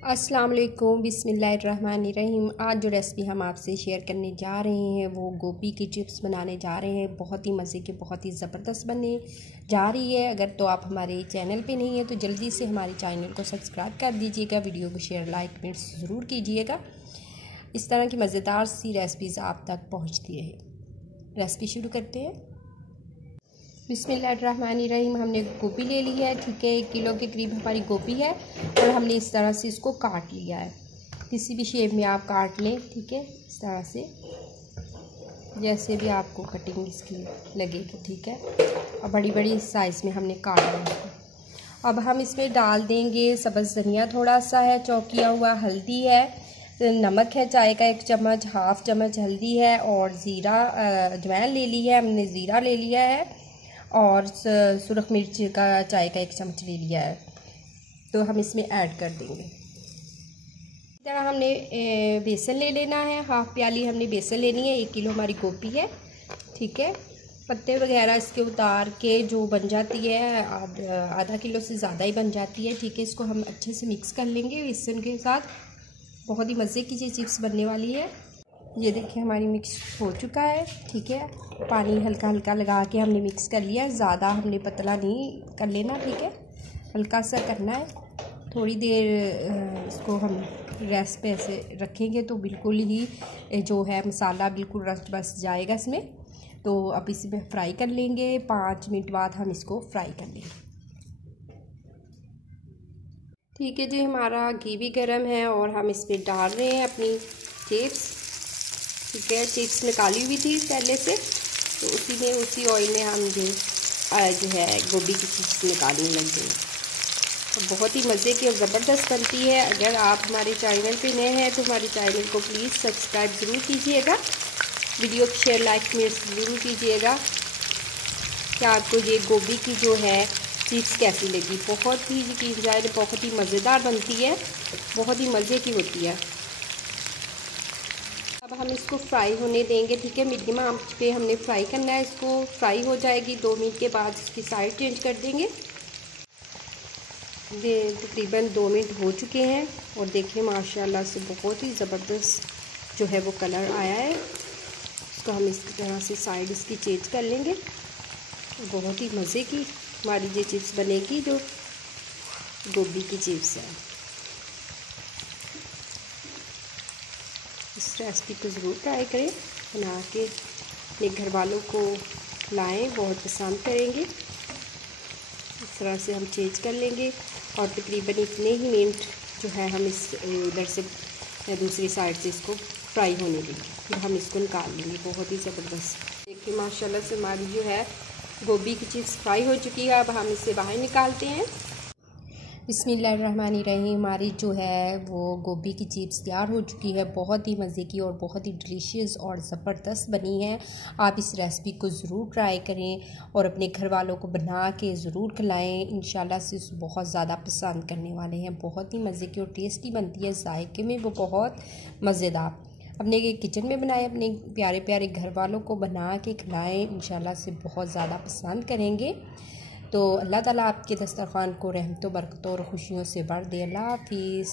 अस्सलाम वालेकुम बिस्मिल्लाहिर्रहमानिर्रहीम। आज जो रेसिपी हम आपसे शेयर करने जा रहे हैं वो गोभी की चिप्स बनाने जा रहे हैं। बहुत ही मज़े के, बहुत ही ज़बरदस्त बनने जा रही है। अगर तो आप हमारे चैनल पे नहीं है तो जल्दी से हमारे चैनल को सब्सक्राइब कर दीजिएगा, वीडियो को शेयर लाइक कमेंट ज़रूर कीजिएगा। इस तरह की मज़ेदार सी रेसिपीज़ आप तक पहुँचती रहे। रेसिपी शुरू करते हैं। बिस्मिल्लाहिर्रहमानिर्रहीम। हमने गोभी ले ली है, ठीक है। 1 किलो के करीब हमारी गोभी है और हमने इस तरह से इसको काट लिया है। किसी भी शेप में आप काट लें, ठीक है, इस तरह से जैसे भी आपको कटिंग इसकी लगेगी, ठीक है। और बड़ी बड़ी साइज़ में हमने काट लिया है। अब हम इसमें डाल देंगे सब्ज़ धनिया थोड़ा सा है, चॉप किया हुआ, हल्दी है, नमक है चाय का 1 चम्मच, हाफ़ चम्मच हल्दी है और ज़ीरा अजवाइन ले ली है हमने, ज़ीरा ले लिया है और सुरख मिर्च का चाय का 1 चम्मच ले लिया है। तो हम इसमें ऐड कर देंगे। इस तरह हमने बेसन ले लेना है, हाफ़ प्याली हमने बेसन लेनी है। 1 किलो हमारी गोभी है, ठीक है। पत्ते वगैरह इसके उतार के जो बन जाती है, आधा किलो से ज़्यादा ही बन जाती है, ठीक है। इसको हम अच्छे से मिक्स कर लेंगे बेसन के साथ। बहुत ही मज़े की ये चिप्स बनने वाली है। ये देखिए हमारी मिक्स हो चुका है, ठीक है। पानी हल्का हल्का लगा के हमने मिक्स कर लिया है, ज़्यादा हमने पतला नहीं कर लेना, ठीक है। हल्का सा करना है। थोड़ी देर इसको हम रेस्ट पे ऐसे रखेंगे तो बिल्कुल ही जो है मसाला बिल्कुल रस बस जाएगा इसमें। तो अब इसमें फ्राई कर लेंगे। 5 मिनट बाद हम इसको फ्राई कर लेंगे, ठीक है जी। हमारा घी भी गर्म है और हम इसमें डाल रहे हैं अपनी चिप्स, ठीक है। चिप्स निकाली हुई थी पहले से, तो उसी ऑयल में हम जो है गोभी की चिप्स निकालने लग गए। तो बहुत ही मज़े की और ज़बरदस्त बनती है। अगर आप हमारे चैनल पे नए हैं तो हमारे चैनल को प्लीज़ सब्सक्राइब ज़रूर कीजिएगा, वीडियो को शेयर लाइक में ज़रूर कीजिएगा। क्या आपको ये गोभी की जो है चिप्स कैसी लगी? बहुत ही यकीन जाए बहुत ही मज़ेदार बनती है, बहुत ही मज़े की होती है। अब हम इसको फ्राई होने देंगे, ठीक है। मीडियम आंच पे हमने फ्राई करना है इसको। फ्राई हो जाएगी 2 मिनट के बाद इसकी साइड चेंज कर देंगे। ये तकरीबन 2 मिनट हो चुके हैं और देखिए माशाल्लाह से बहुत ही ज़बरदस्त जो है वो कलर आया है। इसको हम इस तरह से साइड इसकी चेंज कर लेंगे। बहुत ही मज़े की हमारी ये चिप्स बनेगी जो गोभी की चिप्स है। इस रेसिपी को ज़रूर ट्राई करें, बना के अपने घर वालों को लाएं, बहुत पसंद करेंगे। इस तरह से हम चेंज कर लेंगे और तकरीबन इतने ही मिनट जो है हम इस इधर से दूसरी साइड से इसको फ्राई होने देंगे, फिर हम इसको निकाल लेंगे। बहुत ही ज़बरदस्त देखिए माशाल्लाह से हमारी जो है गोभी की चिप्स फ्राई हो चुकी है। अब हम इसे बाहर निकालते हैं। बिस्मिल्लाहिर्रहमानिर्रहीम। हमारी जो है वो गोभी की चिप्स तैयार हो चुकी है। बहुत ही मज़े की और बहुत ही डिलीशियस और ज़बरदस्त बनी है। आप इस रेसिपी को ज़रूर ट्राई करें और अपने घर वालों को बना के ज़रूर खिलाएं। इंशाल्लाह से बहुत ज़्यादा पसंद करने वाले हैं। बहुत ही मज़े की और टेस्टी बनती है, जायके में वो बहुत मज़ेदार। अपने किचन में बनाएं, अपने प्यारे प्यारे घर वालों को बना के खिलाएं, इंशाल्लाह से बहुत ज़्यादा पसंद करेंगे। तो अल्लाह ताला आपके दस्तरख़्वान को रहमतों बरकतों और खुशियों से भर दे। अल्लाह हाफ़िज़।